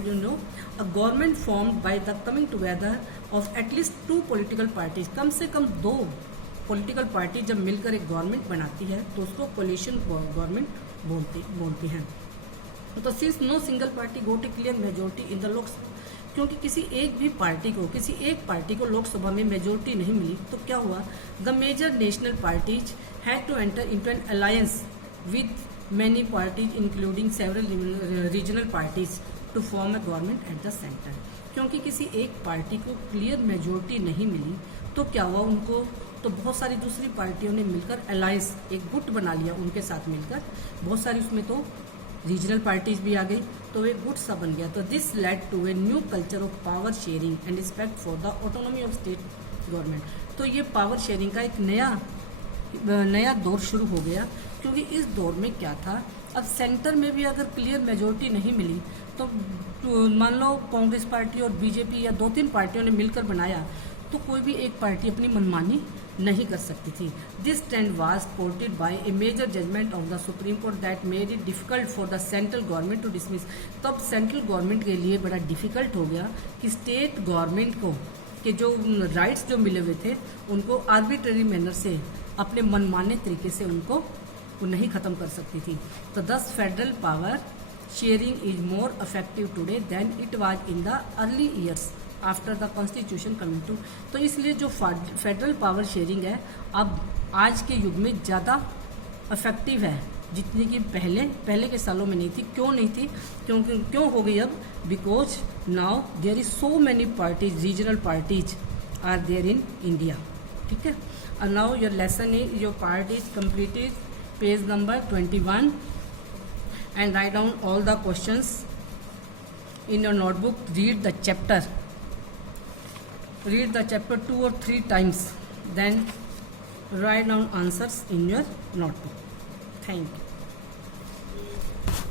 government, a government formed by the coming together of at least 2 political parties. कम से कम 2 political party जब मिलकर एक government बनाती है तो उसको कोलिशन गवर्नमेंट बोलती हैं। तो since no single party got a clear majority in the Lok Sabha, क्योंकि किसी एक पार्टी को लोकसभा में मेजोरिटी नहीं मिली तो क्या हुआ, the major national parties had to enter into an alliance with many parties including several regional parties to form a government at the centre. क्योंकि किसी एक पार्टी को क्लियर मेजोरिटी नहीं मिली तो क्या हुआ, उनको तो बहुत सारी दूसरी पार्टियों ने मिलकर अलायंस, एक गुट बना लिया उनके साथ मिलकर, बहुत सारी उसमें तो रीजनल पार्टीज भी आ गई, तो एक गुट सा बन गया। तो this led to a new culture of power sharing and respect for the autonomy of state government. तो ये पावर शेयरिंग का एक नया दौर शुरू हो गया, क्योंकि इस दौर में क्या था, अब सेंटर में भी अगर क्लियर मेजोरिटी नहीं मिली तो मान लो कांग्रेस पार्टी और बीजेपी या 2-3 पार्टियों ने मिलकर बनाया तो कोई भी एक पार्टी अपनी मनमानी नहीं कर सकती थी। This trend was supported by a major judgment of the supreme court that made it difficult for the central government to dismiss. तब सेंट्रल गवर्नमेंट के लिए बड़ा डिफिकल्ट हो गया कि स्टेट गवर्नमेंट को के जो राइट्स जो मिले हुए थे उनको आर्बिट्ररी मैनर से, अपने मनमाने तरीके से उनको वो नहीं ख़त्म कर सकती थी। तो thus federal power sharing is more effective today than it was in the early years after the constitution coming to. तो इसलिए जो फेडरल पावर शेयरिंग है अब आज के युग में ज़्यादा इफेक्टिव है जितनी कि पहले के सालों में नहीं थी। क्यों नहीं थी, क्यों हो गई अब, because now there is so many parties, regional parties are there in India. ठीक है, and now your lesson is, your part is completed, page number 21, and write down all the questions in your notebook. Read the chapter 2 or 3 times, then write down answers in your notebook. Thank you.